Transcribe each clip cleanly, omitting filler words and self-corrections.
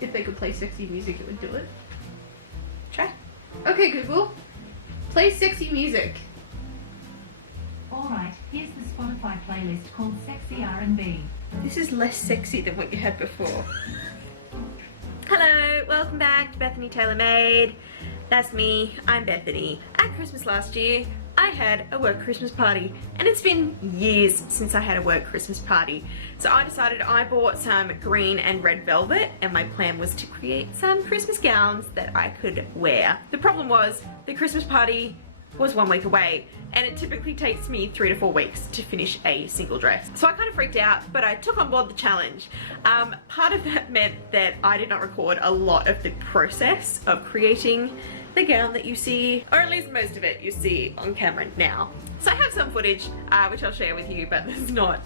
if they could play sexy music, it would do it. Try. Okay, Google, play sexy music. Alright, here's the Spotify playlist called Sexy R&B. This is less sexy than what you had before. Hello, welcome back to BethanyTaylorMade. That's me, I'm Bethany. At Christmas last year, I had a work Christmas party, and it's been years since I had a work Christmas party. So I decided I bought some green and red velvet, and my plan was to create some Christmas gowns that I could wear. The problem was the Christmas party was 1 week away, and it typically takes me 3 to 4 weeks to finish a single dress. So I kind of freaked out, but I took on board the challenge. Part of that meant that I did not record a lot of the process of creating the gown that you see, or at least most of it you see on camera now. So I have some footage which I'll share with you, but there's not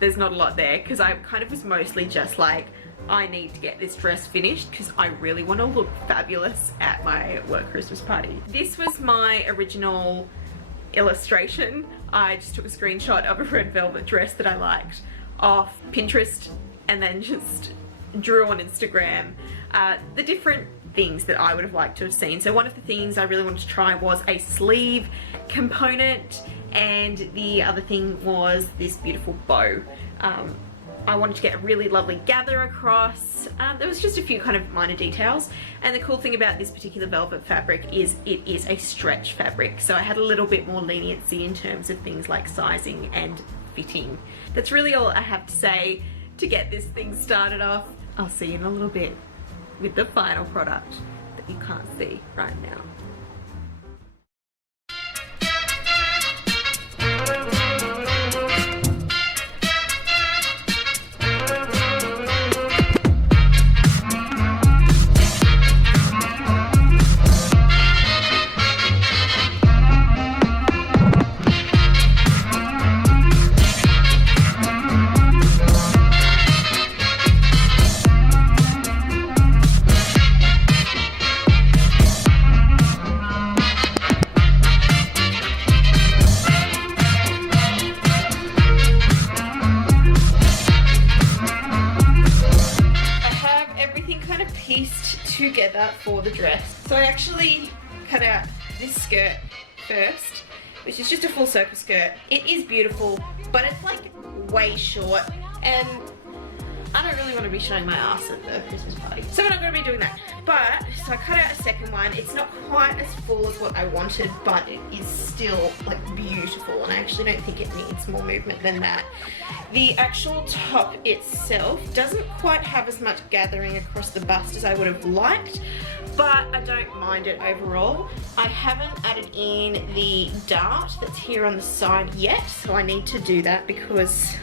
a lot there because I kind of was mostly just like, I need to get this dress finished because I really want to look fabulous at my work Christmas party. This was my original illustration. I just took a screenshot of a red velvet dress that I liked off Pinterest and then just drew on Instagram the different things that I would have liked to have seen. So one of the things I really wanted to try was a sleeve component, and the other thing was this beautiful bow. I wanted to get a really lovely gather across. There was just a few kind of minor details, and the cool thing about this particular velvet fabric is it is a stretch fabric, so I had a little bit more leniency in terms of things like sizing and fitting. That's really all I have to say to get this thing started off. I'll see you in a little bit with the final product that you can't see right now. Together for the dress. So I actually cut out this skirt first, which is just a full circle skirt. It is beautiful, but it's like way short, and I don't really want to be showing my ass at the Christmas party. So we're not going to be doing that. But, so I cut out a second one. It's not quite as full as what I wanted, but it is still like beautiful, and I actually don't think it needs more movement than that. The actual top itself doesn't quite have as much gathering across the bust as I would have liked, but I don't mind it overall. I haven't added in the dart that's here on the side yet, so I need to do that because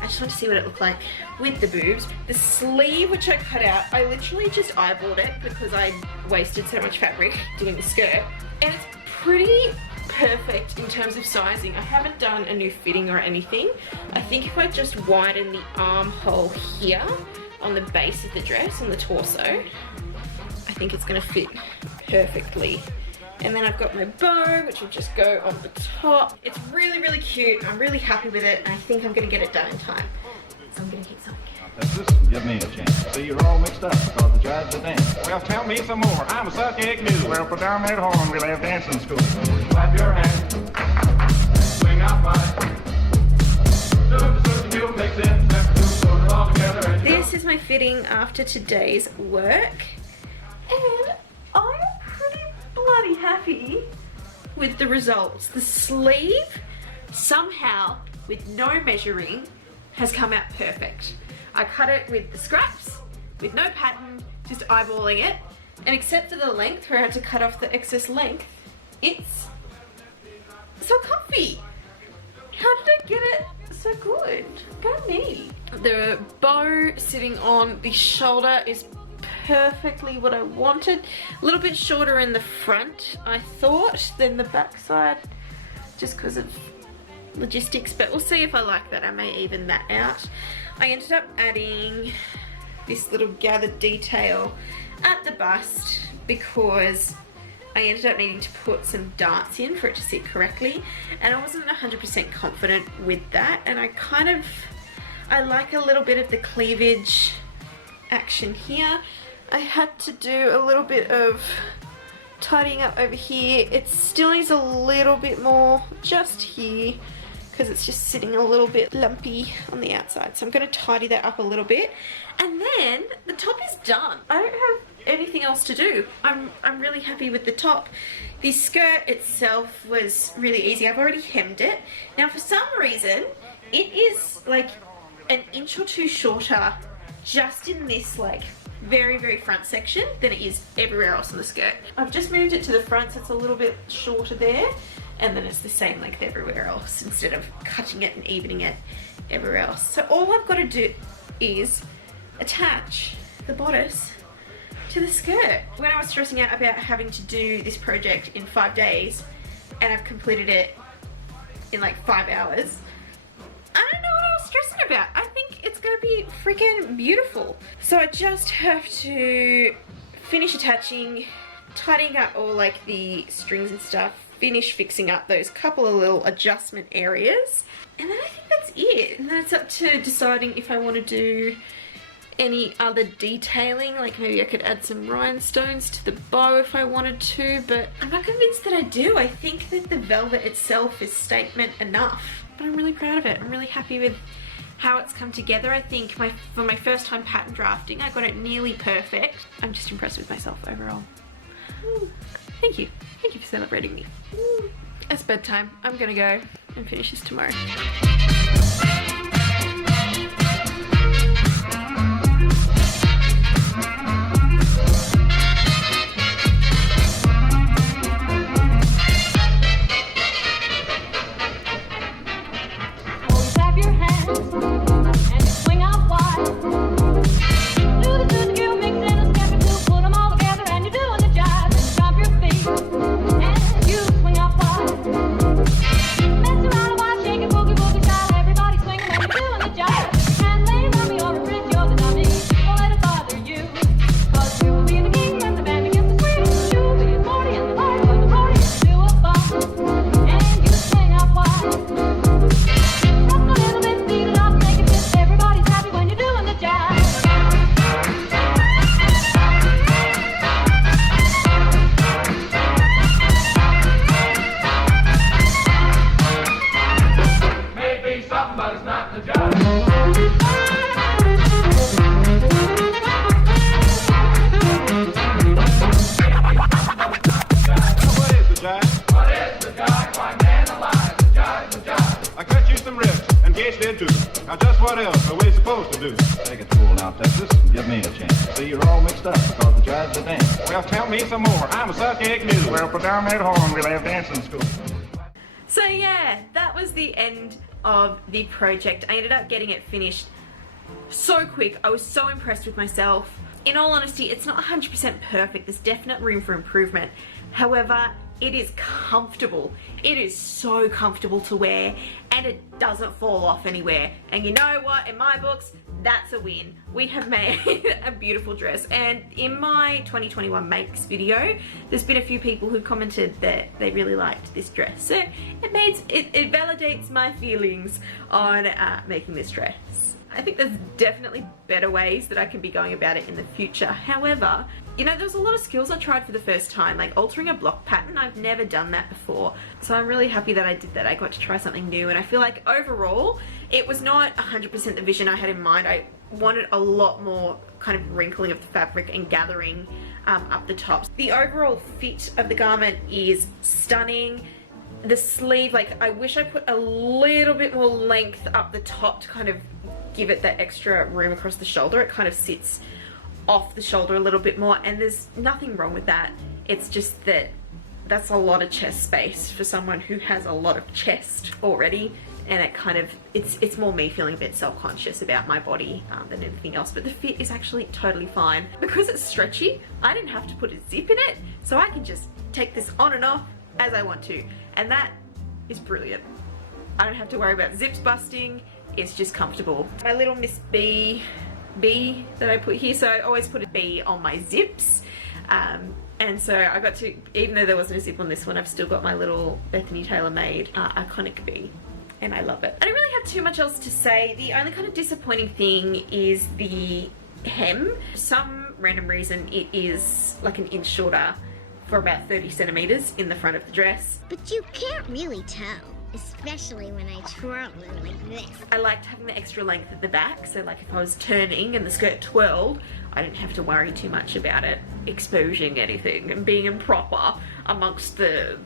I just want to see what it looked like with the boobs. The sleeve, which I cut out, I literally just eyeballed it because I wasted so much fabric doing the skirt, and it's pretty perfect in terms of sizing. I haven't done a new fitting or anything. I think if I just widen the armhole here on the base of the dress, on the torso, I think it's going to fit perfectly. And then I've got my bow, which will just go on the top. It's really, really cute. I'm really happy with it, and I think I'm going to get it done in time. So I'm going to keep something. Just give me a chance. See, you're all mixed up because the judge is dancing. Well, tell me some more. I'm a suck egg noodle. Well, put down that horn. We'll have dancing school. Clap your hands. Swing out wide. This is my fitting after today's work, and I'm pretty bloody happy with the results. The sleeve, somehow, with no measuring, has come out perfect. I cut it with the scraps, with no pattern, just eyeballing it, and except for the length where I had to cut off the excess length, it's so comfy. How did I get it so good? Go me. The bow sitting on the shoulder is perfectly what I wanted. A little bit shorter in the front, I thought, than the back side, just because of logistics, but we'll see if I like that. I may even that out. I ended up adding this little gathered detail at the bust because I ended up needing to put some darts in for it to sit correctly, and I wasn't 100% confident with that, and I like a little bit of the cleavage action here. I had to do a little bit of tidying up over here. It still needs a little bit more just here because it's just sitting a little bit lumpy on the outside. So I'm going to tidy that up a little bit. And then the top is done. I don't have anything else to do. I'm really happy with the top. The skirt itself was really easy. I've already hemmed it. Now for some reason, it is like an inch or two shorter just in this like very, very front section than it is everywhere else on the skirt. I've just moved it to the front so it's a little bit shorter there, and then it's the same length everywhere else instead of cutting it and evening it everywhere else. So all I've got to do is attach the bodice to the skirt. When I was stressing out about having to do this project in 5 days and I've completed it in like 5 hours, I don't know what I was stressing about. I think it's gonna be freaking beautiful. So I just have to finish attaching, tidying up all like the strings and stuff, finish fixing up those couple of little adjustment areas, and then I think that's it. And then it's up to deciding if I want to do any other detailing, like maybe I could add some rhinestones to the bow if I wanted to, but I'm not convinced that I do. I think that the velvet itself is statement enough. But I'm really proud of it. I'm really happy with how it's come together. I think for my first time pattern drafting, I got it nearly perfect. I'm just impressed with myself overall. Ooh, thank you. Thank you for celebrating me. Ooh. It's bedtime. I'm gonna go and finish this tomorrow. Now just what else are we supposed to do? Take it cool now, Texas, and give me a chance. See, you're all mixed up because the jive's a dance. Well, tell me some more. I'm a suck egg noodle. Well, put down that horn, we'll have dancing school. So yeah, that was the end of the project. I ended up getting it finished so quick. I was so impressed with myself. In all honesty, it's not 100% perfect. There's definite room for improvement. However, it is comfortable. It is so comfortable to wear, and it doesn't fall off anywhere. And you know what? In my books, that's a win. We have made a beautiful dress. And in my 2021 makes video, there's been a few people who commented that they really liked this dress. So it validates my feelings on making this dress. I think there's definitely better ways that I can be going about it in the future. However, you know, there's a lot of skills I tried for the first time, like altering a block pattern. I've never done that before. So I'm really happy that I did that. I got to try something new, and I feel like overall, it was not 100% the vision I had in mind. I wanted a lot more kind of wrinkling of the fabric and gathering up the tops. The overall fit of the garment is stunning. The sleeve, like, I wish I put a little bit more length up the top to kind of give it that extra room across the shoulder. It kind of sits off the shoulder a little bit more, and there's nothing wrong with that. It's just that that's a lot of chest space for someone who has a lot of chest already, and it kind of, it's more me feeling a bit self-conscious about my body than anything else. But the fit is actually totally fine. Because it's stretchy, I didn't have to put a zip in it, so I can just take this on and off as I want to, and that is brilliant. I don't have to worry about zips busting. It's just comfortable. My little Miss B that I put here, so I always put a B on my zips, and so I got to, even though there wasn't a zip on this one, I've still got my little BethanyTaylorMade iconic B, and I love it. I don't really have too much else to say. The only kind of disappointing thing is the hem. For some random reason it is like an inch shorter for about 30 centimeters in the front of the dress. But you can't really tell, especially when I twirl it like this. I liked having the extra length at the back, so like if I was turning and the skirt twirled, I didn't have to worry too much about it exposing anything and being improper amongst the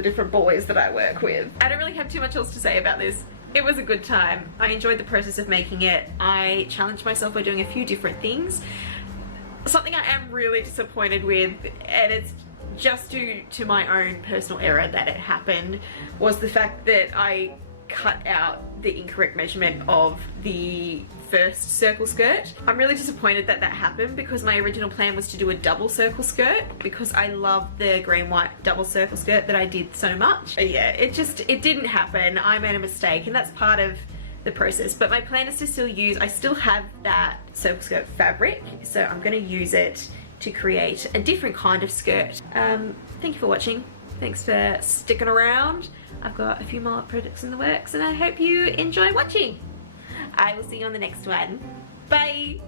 different boys that I work with. I don't really have too much else to say about this. It was a good time. I enjoyed the process of making it. I challenged myself by doing a few different things. Something I am really disappointed with, and it's just due to my own personal error that it happened, was the fact that I cut out the incorrect measurement of the first circle skirt. I'm really disappointed that that happened because my original plan was to do a double circle skirt because I love the green white double circle skirt that I did so much. But yeah, it didn't happen. I made a mistake, and that's part of the process. But my plan is to still use, I still have that circle skirt fabric, so I'm going to use it to create a different kind of skirt. Thank you for watching. Thanks for sticking around. I've got a few more projects in the works and I hope you enjoy watching. I will see you on the next one. Bye!